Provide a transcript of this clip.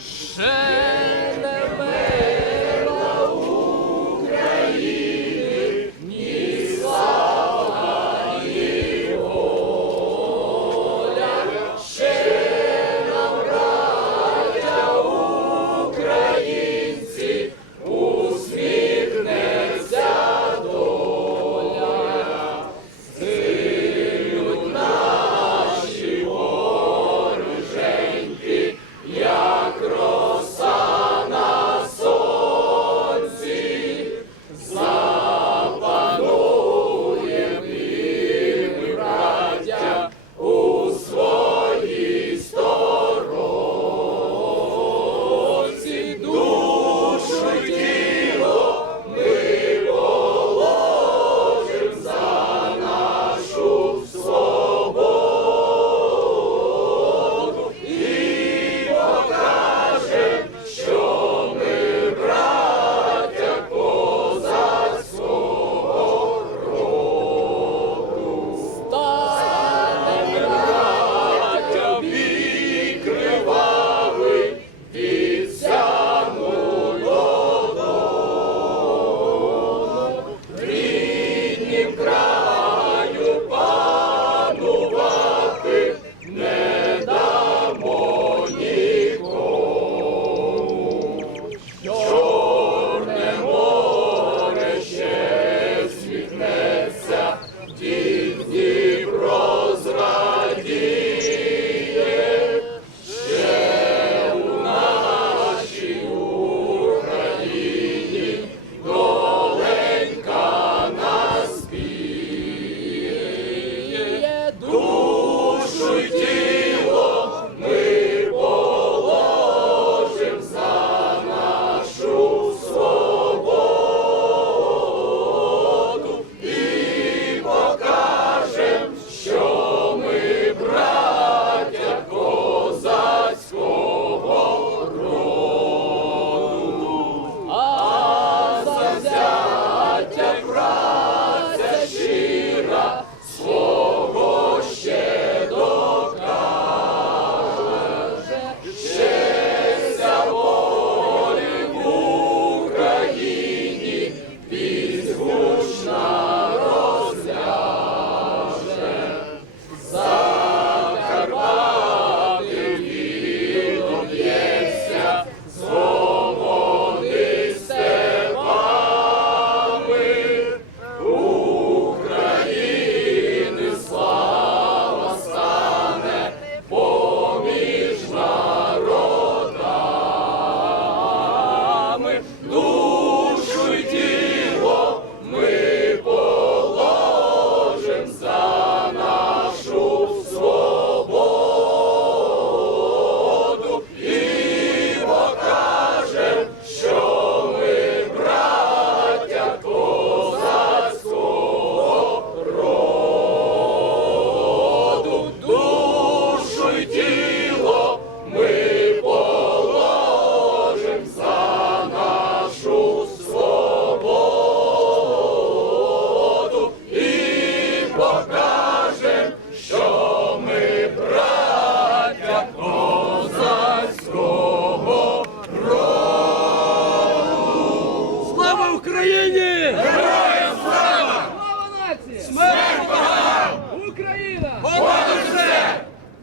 谁？Украине!